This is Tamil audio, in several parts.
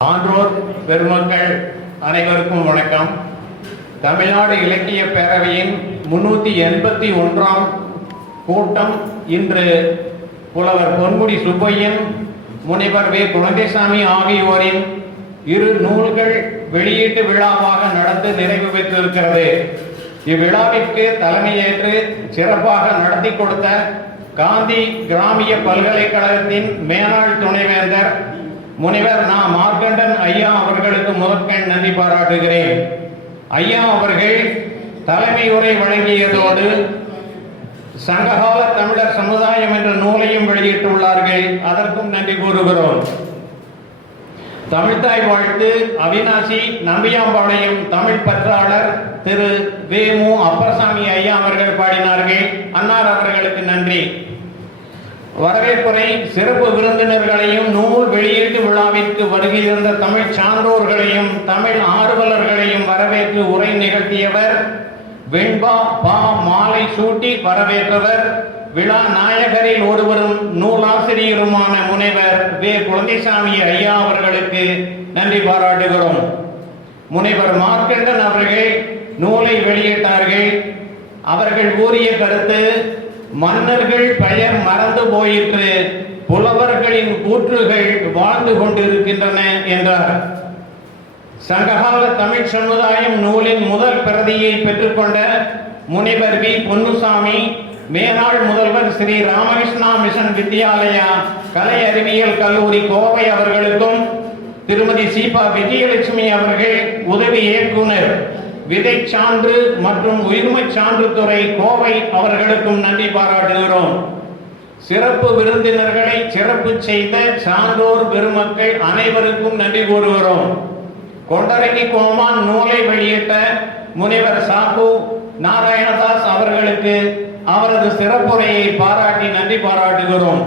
ஆன்றோர் பெருமக்கள் அனைவருக்கும் வணக்கம். தமிழ்நாடு இலக்கிய பேரவையின் முன்னூத்தி எண்பத்தி ஒன்றாம் கூட்டம் இன்று புலவர் பொன்முடி சுப்பையன் முனைவர் வே. குழந்தைசாமி ஆகியோரின் இரு நூல்கள் வெளியீட்டு விழாவாக நடந்து நிறைவு பெற்றிருக்கிறது. இவ்விழாவிற்கு தலைமையேற்று சிறப்பாக நடத்தி கொடுத்த காந்தி கிராமிய பல்கலைக்கழகத்தின் மேனாள் துணைவேந்தர் முனைவர் நான் மார்க்கண்டன் ஐயா அவர்களுக்கு முதற்கண் நன்றி பாராட்டுகிறேன். ஐயா அவர்கள் தலைமை உரை வழங்கியதோடு சங்ககால தமிழர் சமுதாயம் என்ற நூலையும் வெளியிட்டுள்ளார்கள். அதற்கும் நன்றி கூறுகிறோம். தமிழ்தாய் வாழ்த்து அவினாசி நம்பியாம்பாளையம் தமிழ் பற்றாளர் திரு வேமு அப்பரசாமி ஐயா அவர்கள் பாடினார்கள். அன்னார் அவர்களுக்கு நன்றி. வரவேற்புரை சிறப்பு விருந்தினர்களையும் நூல் வெளியீட்டு விழாவிற்கு வருகை தந்த தமிழ் சான்றோர்களையும் தமிழ் ஆர்வலர்களையும் வரவேற்று உரை நிகழ்த்தியவர் வெண்பா பா மாலை சூட்டி வரவேற்றவர். விழா நாயகரில் ஒருவரும் நூலாசிரியருமான முனைவர் வே. குழந்தைசாமி ஐயா அவர்களுக்கு நன்றி பாராட்டுகிறோம். முனைவர் மார்க்கண்டன் அவர்கள் நூலை வெளியிட்டார்கள். அவர்கள் கூறிய கருத்து மன்னர்கள் பெயர் மறந்து போயிற்று. புலவர்களின் கூற்றுகள் வாழ்ந்து கொண்டிருக்கின்றன என்றார். சங்ககால தமிழ் சமுதாயம் நூலின் முதல் பிரதியை பெற்றுக்கொண்ட முனிவர் வி. பொன்னுசாமி மேனாள் முதல்வர் ஸ்ரீ ராமகிருஷ்ணா மிஷன் வித்யாலயா கலை அறிவியல் கல்லூரி கோவை அவர்களுக்கும் திருமதி சீபா விஜயலட்சுமி அவர்கள் உதவி இயக்குனர். விதை சான்று மற்றும் உயிர்மை சான்று துறை கோவை அவர்களுக்கும் நன்றி பாராட்டுகிறோம். சிறப்பு விருந்தினர்களை சிறப்பு செய்த சான்றோர் பெருமக்கள் அனைவருக்கும் நன்றி கூறுகிறோம். கொண்டரங்கி கோமான் நூலை வெளியிட்ட முனைவர் சாகு நாராயணதாஸ் அவர்களுக்கு அவரது சிறப்புரையை பாராட்டி நன்றி பாராட்டுகிறோம்.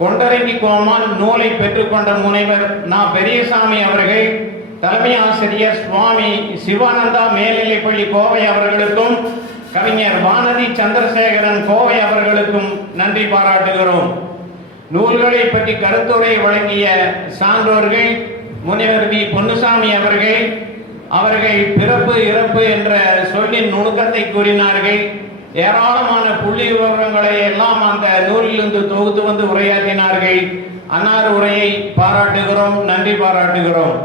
கொண்டரங்கி கோமான் நூலை பெற்றுக்கொண்ட முனைவர் நா. பெரியசாமி அவர்கள் தலைமை ஆசிரியர் சுவாமி சிவானந்தா மேல்நிலைப்பள்ளி கோவை அவர்களுக்கும் கவிஞர் வானதி சந்திரசேகரன் கோவை அவர்களுக்கும் நன்றி பாராட்டுகிறோம். நூல்களை பற்றி கருத்துரை வழங்கிய சான்றோர்கள் முனைவர் வி பொன்னுசாமி அவர்கள் அவர்கள் பிறப்பு இறப்பு என்ற சொல்லின் நுணுக்கத்தை கூறினார்கள். ஏராளமான புள்ளி விவரங்களை எல்லாம் அந்த நூலிலிருந்து தொகுத்து வந்து உரையாற்றினார்கள். அன்னார் உரையை பாராட்டுகிறோம் நன்றி பாராட்டுகிறோம்.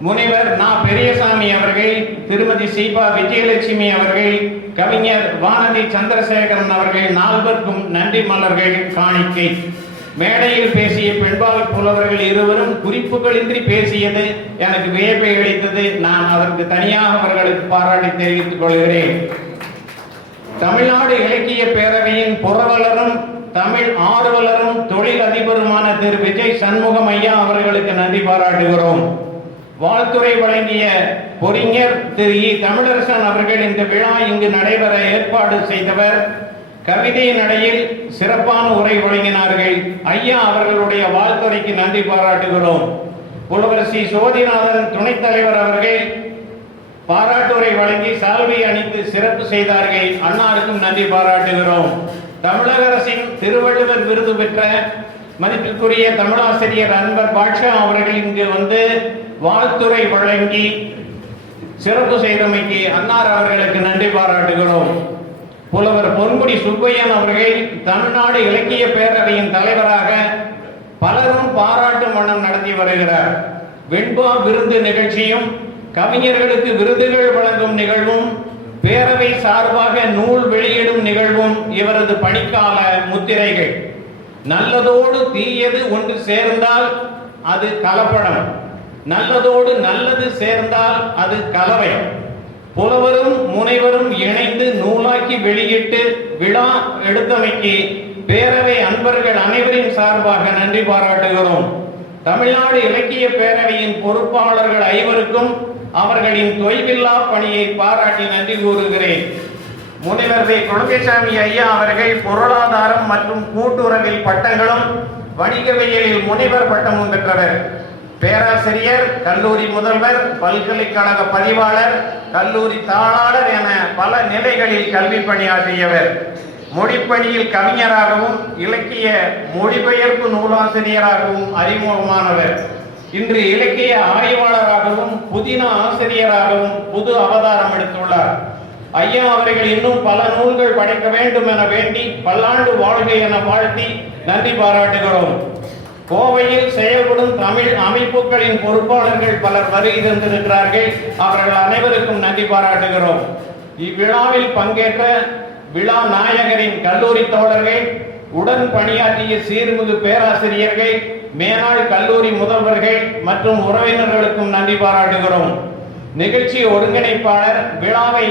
முனைவர் நா. பெரியசாமி அவர்கள் திருமதி சீபா விஜயலட்சுமி அவர்கள் கவிஞர் வானதி சந்திரசேகரன் அவர்கள் நால்வருக்கும் நன்றி மலர்கள் காணிக்கை. மேடையில் பேசிய பெண்பால் புலவர்கள் இருவரும் குறிப்புகளின்றி பேசியது எனக்கு வியப்பை அளித்தது. நான் அதற்கு தனியாக அவர்களுக்கு பாராட்டி தெரிவித்துக் கொள்கிறேன். தமிழ்நாடு இலக்கிய பேரவையின் புறவலரும் தமிழ் ஆர்வலரும் தொழில் அதிபருமான திரு. விஜய் சண்முகம் ஐயா அவர்களுக்கு நன்றி பாராட்டுகிறோம். வாழ்த்துறை வழங்கிய பொறிஞர் திரு இ. தமிழரசன் அவர்கள் இந்த விழா இங்கு நடைபெற ஏற்பாடு செய்தவர். கவிதை நடையில் சிறப்பான உரை வழங்கினார்கள். ஐயா அவர்களுடைய வாழ்த்துறைக்கு நன்றி பாராட்டுகிறோம். புலவர் சி. சோதிநாதன் துணைத் தலைவர் அவர்கள் பாராட்டுரை வழங்கி சால்வை அணிந்து சிறப்பு செய்தார்கள். அன்னாருக்கும் நன்றி பாராட்டுகிறோம். தமிழக அரசின் திருவள்ளுவர் விருது பெற்ற மதிப்பிற்குரிய தமிழாசிரியர் அன்பர் பாட்ஷா அவர்கள் இங்கு வந்து வாழ்த்துறை வழங்கி சிறப்பு செய்தமைக்கு அன்னார் அவர்களுக்கு நன்றி பாராட்டுகிறோம். புலவர் பொன்முடி சுப்பையன் அவர்கள் தமிழ்நாடு இலக்கிய பேரவையின் தலைவராக பலரும் பாராட்டு மனம் நடத்தி வருகிறார். வெண்பா விருந்து நிகழ்ச்சியும் கவிஞர்களுக்கு விருதுகள் வழங்கும் நிகழ்வும் பேரவை சார்பாக நூல் வெளியிடும் நிகழ்வும் இவரது பணிக்கால முத்திரைகள். நல்லதோடு தீயது ஒன்று சேர்ந்தால் அது கலப்படம். நல்லதோடு நல்லது சேர்ந்தால் அது கலவை. புலவரும் முனைவரும் இணைந்து நூலாக்கி வெளியிட்டு விழா எடுத்தமைக்கு பேரவை அன்பர்கள் அனைவரின் சார்பாக நன்றி பாராட்டுகிறோம். தமிழ்நாடு இலக்கிய பேரவையின் பொறுப்பாளர்கள் ஐவருக்கும் அவர்களின் தொய்வில்லா பணியை பாராட்டி நன்றி கூறுகிறேன். முனைவர் வே குழந்தைசாமி ஐயா அவர்கள் பொருளாதாரம் மற்றும் கூட்டுறவில் பட்டங்களும் வணிகவியலில் முனைவர் பட்டமும் பெற்றவர். பேராசிரியர் கல்லூரி முதல்வர் பல்கலைக்கழக பதிவாளர் கல்லூரி தாளாளர் என பல நிலைகளில் கல்வி பணியாற்றியவர். மொழிப்பணியில் கவிஞராகவும் இலக்கிய மொழிபெயர்ப்பு நூலாசிரியராகவும் அறிமுகமானவர். இன்று இலக்கிய ஆய்வாளராகவும் புதின ஆசிரியராகவும் புது அவதாரம் எடுத்துள்ளார். ஐயா அவர்கள் இன்னும் பல நூல்கள் படைக்க வேண்டும் என வேண்டி பல்லாண்டு வாழ்க என வாழ்த்தி நன்றி பாராட்டுகிறோம். கோவையில் செயல்படும் தமிழ் அமைப்புகளின் பொறுப்பாளர்கள் பலர் வருகை தந்திருக்கிறார்கள். அவர்கள் அனைவருக்கும் நன்றி பாராட்டுகிறோம். இவ்விழாவில் பங்கேற்ற விழா நாயகரின் கல்லூரி தோழர்கள் உடன் பணியாற்றிய சீர்மிகு பேராசிரியர்கள் மேனாள் கல்லூரி முதல்வர்கள் மற்றும் உறவினர்களுக்கும் நன்றி பாராட்டுகிறோம். நிகழ்ச்சி ஒருங்கிணைப்பாளர் விழாவை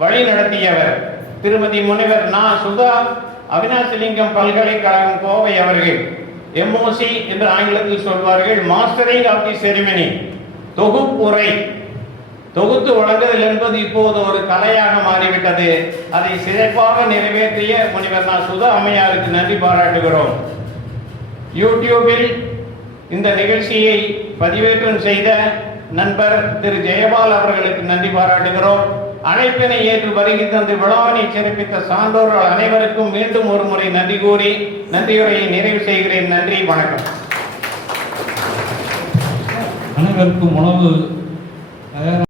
வழிநடத்தியவர் திருமதி முனைவர் நா. சுதா அவினாசிலிங்கம் பல்கலைக்கழகம் கோவை அவர்கள். எம்ஓசி என்று ஆங்கிலத்தில் சொல்வார்கள் மாஸ்டரிங் ஆஃப் தி செரிமனி. தொகுப்புரை. தொகுத்து வழங்குதல் என்பது இப்போது ஒரு கலையாக மாறிவிட்டது. அதை சிறப்பாக நிறைவேற்றிய முனிவர் நான் சுதா அம்மையாருக்கு நன்றி பாராட்டுகிறோம். யூடியூபில் இந்த நிகழ்ச்சியை பதிவேற்றம் செய்த நண்பர் திரு. ஜெயபால் அவர்களுக்கு நன்றி பாராட்டுகிறோம். அழைப்பினை ஏற்று வருகை தந்து விழாவினை சிறப்பித்த சான்றோர்கள் அனைவருக்கும் மீண்டும் ஒரு முறை நன்றி கூறி நன்றியுரையை நிறைவு செய்கிறேன். நன்றி வணக்கம். அனைவருக்கும் உணவு